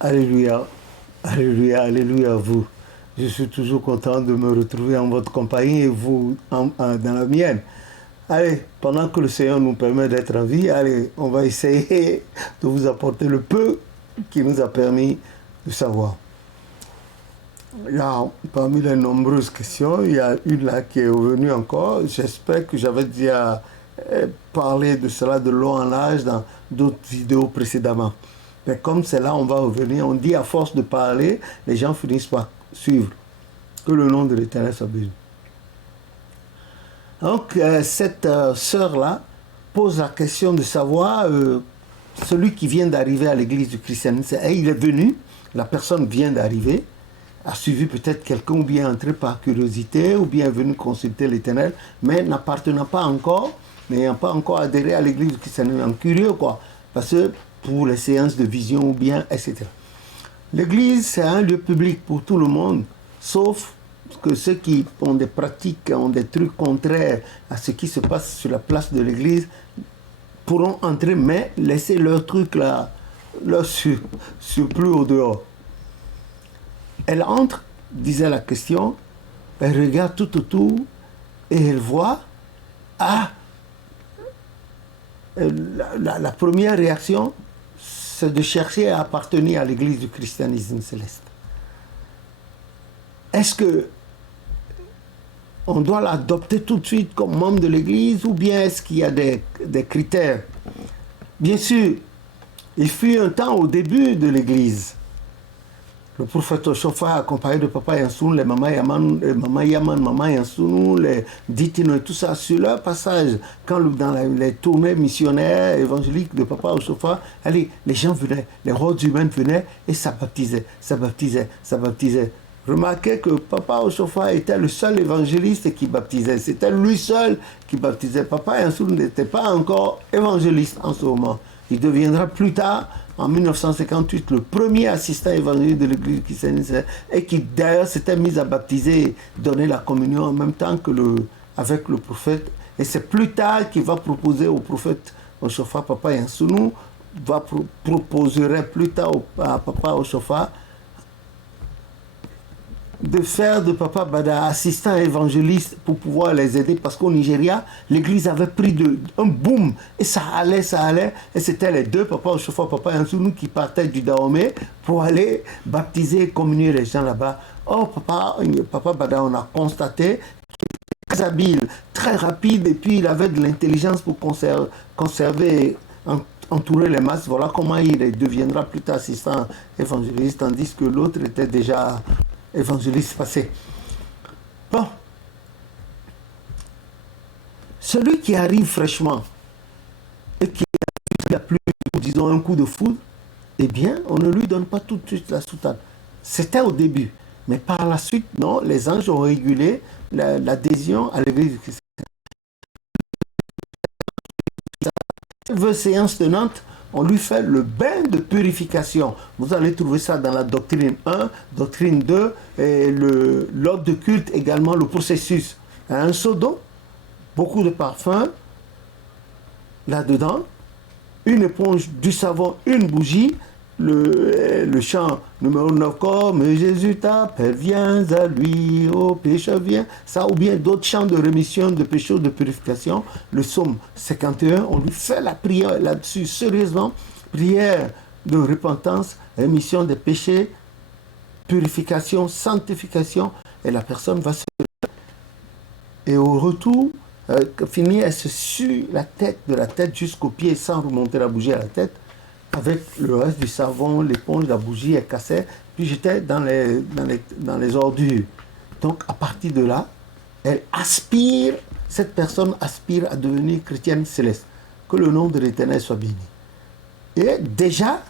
Alléluia, alléluia, alléluia à vous. Je suis toujours content de me retrouver en votre compagnie et vous dans la mienne. Allez, pendant que le Seigneur nous permet d'être en vie, allez, on va essayer de vous apporter le peu qui nous a permis de savoir. Là, parmi les nombreuses questions, il y a une là qui est revenue encore. J'espère que j'avais déjà parlé de cela de long en large dans d'autres vidéos précédemment. Mais comme c'est là, on va revenir. On dit à force de parler, les gens finissent par suivre. Que le nom de l'Éternel soit béni. Donc, cette sœur-là pose la question de savoir, celui qui vient d'arriver à l'église du christianisme, il est venu, la personne vient d'arriver, a suivi peut-être quelqu'un, ou bien entré par curiosité, ou bien est venu consulter l'Éternel, mais n'appartenant pas encore, n'ayant pas encore adhéré à l'église du christianisme, en curieux quoi, parce que pour les séances de vision, ou bien, etc. L'église, c'est un lieu public pour tout le monde, sauf que ceux qui ont des pratiques, ont des trucs contraires à ce qui se passe sur la place de l'église, pourront entrer, mais laisser leur truc là, leur surplus au dehors. Elle entre, disait la question, elle regarde tout autour et elle voit, la première réaction, c'est de chercher à appartenir à l'église du christianisme céleste. Est-ce que on doit l'adopter tout de suite comme membre de l'église ou bien est-ce qu'il y a des critères? Bien sûr, il fut un temps au début de l'église. Le prophète Oshofa, accompagné de Papa Yansoun, les Mama Yaman, Mama Yansoun, les Ditino et tout ça, sur leur passage, quand dans les tournées missionnaires évangéliques de Papa Oshofa, allez, les gens venaient, les rois humains venaient et ça baptisait. Remarquez que Papa Oshofa était le seul évangéliste qui baptisait. C'était lui seul qui baptisait. Papa Yansoun n'était pas encore évangéliste en ce moment. Il deviendra plus tard, en 1958, le premier assistant évangélique de l'église christianisme et qui d'ailleurs s'était mis à baptiser, donner la communion en même temps que avec le prophète. Et c'est plus tard qu'il va proposer au prophète Oshofa, Papa Yansoun, proposerait plus tard à Papa Oshofa de faire de Papa Bada assistant évangéliste pour pouvoir les aider parce qu'au Nigeria, l'église avait pris un boom et ça allait et c'était les deux, Papa Oshofa, Papa Yansoun qui partaient du Dahomey pour aller baptiser et communier les gens là-bas. Oh, Papa Bada, on a constaté qu'il était très habile, très rapide et puis il avait de l'intelligence pour conserver entourer les masses. Voilà comment il deviendra plus tard assistant évangéliste tandis que l'autre était déjà évangéliste passé. Bon. Celui qui arrive fraîchement et qui a plus, disons, un coup de foudre, eh bien, on ne lui donne pas tout de suite la soutane. C'était au début. Mais par la suite, non, les anges ont régulé l'adhésion à l'église du Christ. Veut séance tenante, on lui fait le bain de purification. Vous allez trouver ça dans la doctrine 1, doctrine 2, et l'ordre de culte également, le processus. Un seau d'eau, beaucoup de parfum, là-dedans, une éponge, du savon, une bougie, le chant numéro 9, comme Jésus t'appelle, viens à lui, ô pécheur, viens. Ça, ou bien d'autres chants de rémission, de péché, de purification. Le psaume 51, on lui fait la prière là-dessus, sérieusement. Prière de repentance, rémission des péchés, purification, sanctification. Et la personne va se... Et au retour, finir, elle se sue la tête, de la tête jusqu'aux pieds, sans remonter la bougie à la tête. Avec le reste du savon, l'éponge, la bougie, elle cassait. Puis j'étais dans les ordures. Donc à partir de là, elle aspire, cette personne aspire à devenir chrétienne céleste. Que le nom de l'Éternel soit béni. Et déjà,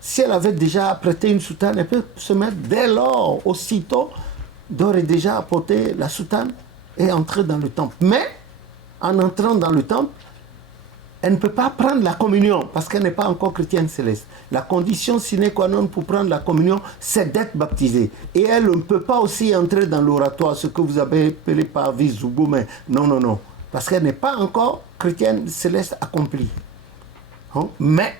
si elle avait déjà prêté une soutane, elle peut se mettre dès lors, aussitôt, d'ores et déjà apporter la soutane et entrer dans le temple. Mais en entrant dans le temple, elle ne peut pas prendre la communion parce qu'elle n'est pas encore chrétienne céleste. La condition sine qua non pour prendre la communion, c'est d'être baptisée. Et elle ne peut pas aussi entrer dans l'oratoire, ce que vous avez appelé par Vizougoumé. Non. Parce qu'elle n'est pas encore chrétienne céleste accomplie. Mais,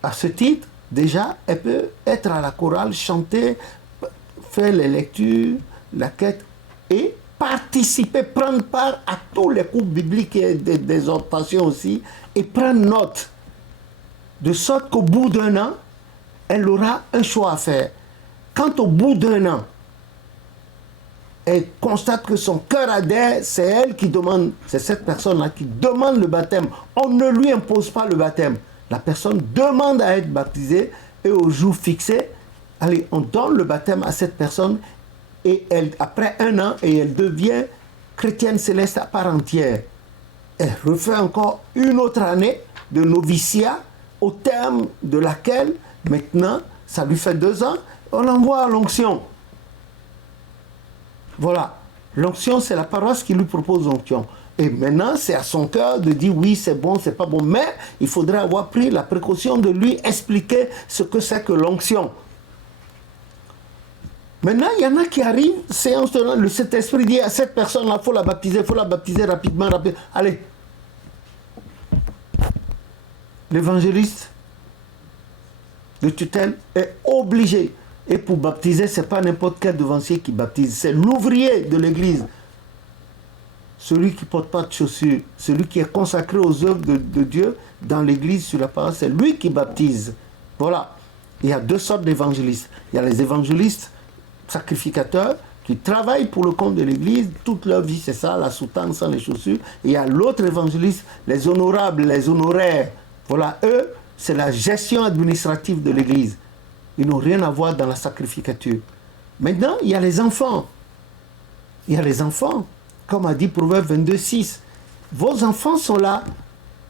à ce titre, déjà, elle peut être à la chorale, chanter, faire les lectures, la quête et participer, prendre part à tous les cours bibliques et des exhortations aussi et prendre note. De sorte qu'au bout d'un an, elle aura un choix à faire. Quand au bout d'un an, elle constate que son cœur adhère, c'est elle qui demande, c'est cette personne-là qui demande le baptême. On ne lui impose pas le baptême. La personne demande à être baptisée et au jour fixé, allez, on donne le baptême à cette personne et elle, après un an, et elle devient chrétienne céleste à part entière. Elle refait encore une autre année de noviciat au terme de laquelle, maintenant, ça lui fait 2 ans, on l'envoie à l'onction. Voilà. L'onction, c'est la paroisse qui lui propose l'onction. Et maintenant, c'est à son cœur de dire oui, c'est bon, c'est pas bon. Mais il faudrait avoir pris la précaution de lui expliquer ce que c'est que l'onction. Maintenant, il y en a qui arrivent, séance de le Saint-Esprit dit à cette personne-là, il faut la baptiser rapidement. Allez. L'évangéliste de tutelle est obligé. Et pour baptiser, ce n'est pas n'importe quel devancier qui baptise, c'est l'ouvrier de l'église. Celui qui ne porte pas de chaussures, celui qui est consacré aux œuvres de Dieu dans l'église sur la parole, c'est lui qui baptise. Voilà. Il y a 2 sortes d'évangélistes. Il y a les évangélistes sacrificateurs qui travaillent pour le compte de l'église, toute leur vie c'est ça, la soutane sans les chaussures. Et il y a l'autre évangéliste, les honorables, les honoraires. Voilà, eux, c'est la gestion administrative de l'église. Ils n'ont rien à voir dans la sacrificature. Maintenant, il y a les enfants. Il y a les enfants. Comme a dit Proverbe 22:6. Vos enfants sont là.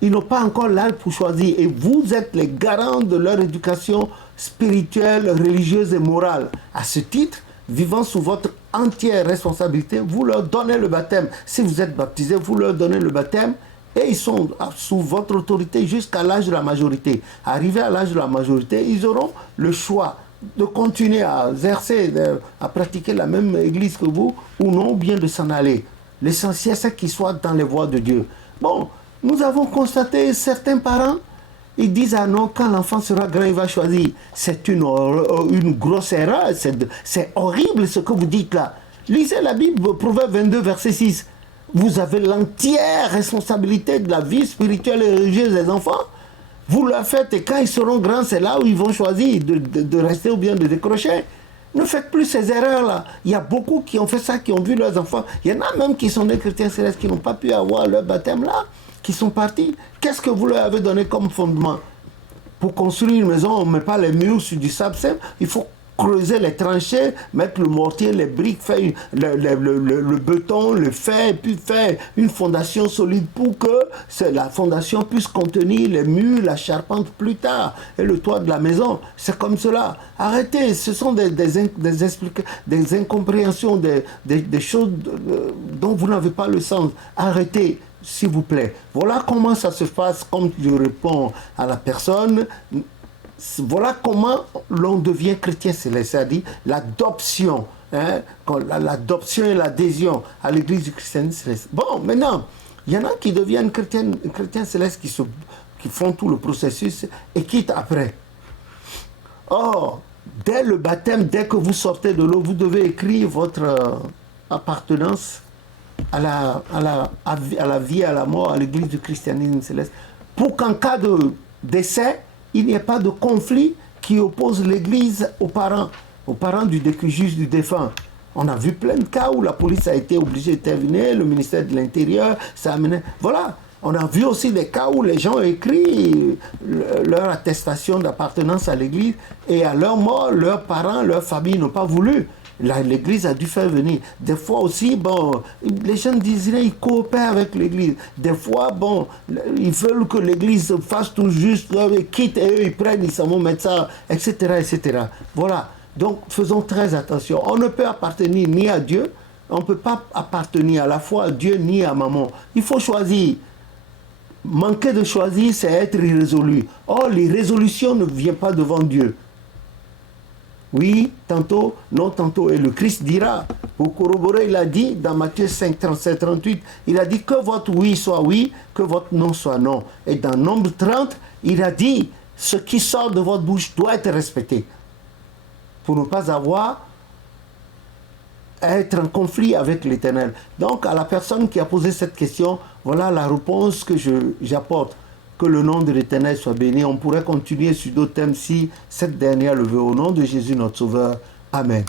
Ils n'ont pas encore l'âge pour choisir. Et vous êtes les garants de leur éducation spirituelle, religieuse et morale. À ce titre, vivant sous votre entière responsabilité, vous leur donnez le baptême. Si vous êtes baptisé, vous leur donnez le baptême. Et ils sont sous votre autorité jusqu'à l'âge de la majorité. Arrivés à l'âge de la majorité, ils auront le choix de continuer à exercer, à pratiquer la même église que vous, ou non, ou bien de s'en aller. L'essentiel, c'est qu'ils soient dans les voies de Dieu. Bon, nous avons constaté certains parents, ils disent, ah non, quand l'enfant sera grand, il va choisir. C'est une grosse erreur, c'est horrible ce que vous dites là. Lisez la Bible, Proverbe 22, verset 6. Vous avez l'entière responsabilité de la vie spirituelle et religieuse des enfants. Vous le faites et quand ils seront grands, c'est là où ils vont choisir de rester ou bien de décrocher. Ne faites plus ces erreurs-là. Il y a beaucoup qui ont fait ça, qui ont vu leurs enfants. Il y en a même qui sont des chrétiens célestes qui n'ont pas pu avoir leur baptême là, qui sont partis. Qu'est-ce que vous leur avez donné comme fondement? Pour construire une maison, on ne met pas les murs sur du sable simple. Il faut creuser les tranchées, mettre le mortier, les briques, faire le béton, le fer, puis faire une fondation solide pour que la fondation puisse contenir les murs, la charpente plus tard et le toit de la maison. C'est comme cela. Arrêtez, ce sont des incompréhensions, des choses dont vous n'avez pas le sens. Arrêtez, s'il vous plaît. Voilà comment ça se passe, comme je réponds à la personne. Voilà comment l'on devient chrétien céleste, c'est-à-dire l'adoption, hein, l'adoption et l'adhésion à l'église du christianisme céleste. Bon, maintenant, il y en a qui deviennent chrétiens célestes, qui font tout le processus et quittent après. Or, dès le baptême, dès que vous sortez de l'eau, vous devez écrire votre appartenance à la vie, à la mort, à l'église du christianisme céleste, pour qu'en cas de décès, il n'y a pas de conflit qui oppose l'Église aux parents du juste du défunt. On a vu plein de cas où la police a été obligée d'intervenir, le ministère de l'Intérieur, ça a amené... Voilà. On a vu aussi des cas où les gens ont écrit leur attestation d'appartenance à l'Église et à leur mort, leurs parents, leur famille n'ont pas voulu. L'Église a dû faire venir. Des fois aussi, bon, les gens disent ils coopèrent avec l'Église. Des fois, bon, ils veulent que l'Église fasse tout juste, ils quittent et eux, ils prennent, ils s'en vont mettre ça, etc., etc. Voilà. Donc, faisons très attention. On ne peut appartenir ni à Dieu, on ne peut pas appartenir à la fois à Dieu ni à maman. Il faut choisir. Manquer de choisir, c'est être irrésolu. Or, l'irrésolution ne vient pas devant Dieu. Oui, tantôt, non, tantôt. Et le Christ dira, pour corroborer, il a dit dans Matthieu 5, 37, 38, il a dit que votre oui soit oui, que votre non soit non. Et dans Nombre 30, il a dit ce qui sort de votre bouche doit être respecté pour ne pas avoir à être en conflit avec l'Éternel. Donc, à la personne qui a posé cette question, voilà la réponse que j'apporte. Que le nom de l'Éternel soit béni. On pourrait continuer sur d'autres thèmes si cette dernière le veut. Au nom de Jésus, notre Sauveur. Amen.